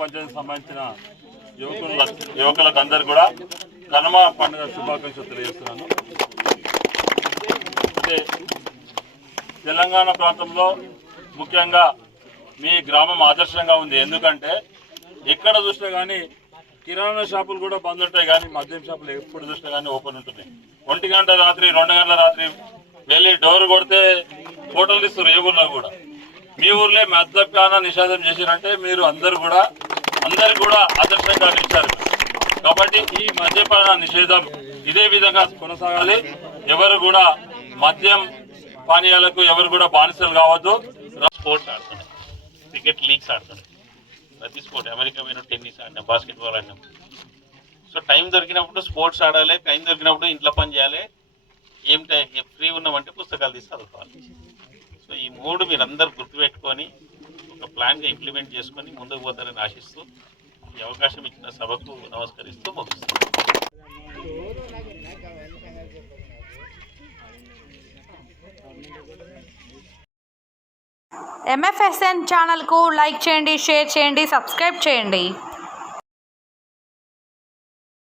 సంబంధించిన యువకుల యువకులకు అందరు కూడా కనుమ పండుగ శుభాకాంక్షలు తెలియజేస్తున్నాను. అయితే తెలంగాణ ప్రాంతంలో ముఖ్యంగా మీ గ్రామం ఆదర్శంగా ఉంది. ఎందుకంటే ఎక్కడ చూసినా కానీ కిరాణా షాపులు కూడా బంద్ ఉంటాయి కానీ మద్యం షాపులు ఎప్పుడు చూసినా కానీ ఓపెన్ ఉంటున్నాయి. ఒంటి గంట రాత్రి రెండు గంటల రాత్రి వెళ్ళి డోర్ కొడితే ఫోటోలు ఇస్తారు ఏ ఊర్లో కూడా. మీ ఊర్లో మద్యపాన నిషేధం చేసిరంటే మీరు అందరు కూడా అందరు కూడా ఆదర్శంగా నిలిచారు కాబట్టి ఈ మద్యపాన నిషేధం ఇదే విధంగా కొనసాగాలి. ఎవరు కూడా మద్యం పానీయాలకు ఎవరు కూడా బానిసలు కావద్దు. స్పోర్ట్స్ ఆడుతున్నాయి క్రికెట్ లీగ్స్ ఆడుతున్నాయి ప్రతి స్పోర్ట్ అమెరికా పోయిన టెన్నిస్ ఆడినాం బాస్కెట్బాల్ ఆడినాం. సో టైం దొరికినప్పుడు స్పోర్ట్స్ ఆడాలి టైం దొరికినప్పుడు ఇంట్లో పని చేయాలి. ఏం టైం ఫ్రీ ఉన్నామంటే పుస్తకాలు తీసి చదువుకోవాలి. సో ఈ మూడు మీరు అందరు గుర్తుపెట్టుకొని ప్లాన్గా ఇంప్లిమెంట్ చేసుకొని ముందుకు పోతారని ఆశిస్తూ ఈ అవకాశం ఇచ్చిన సభకు నమస్కరిస్తూ ముగిస్తాను ఎంఎఫ్ఎస్ఎన్ ఛానల్కు లైక్ చేయండి షేర్ చేయండి సబ్స్క్రైబ్ చేయండి.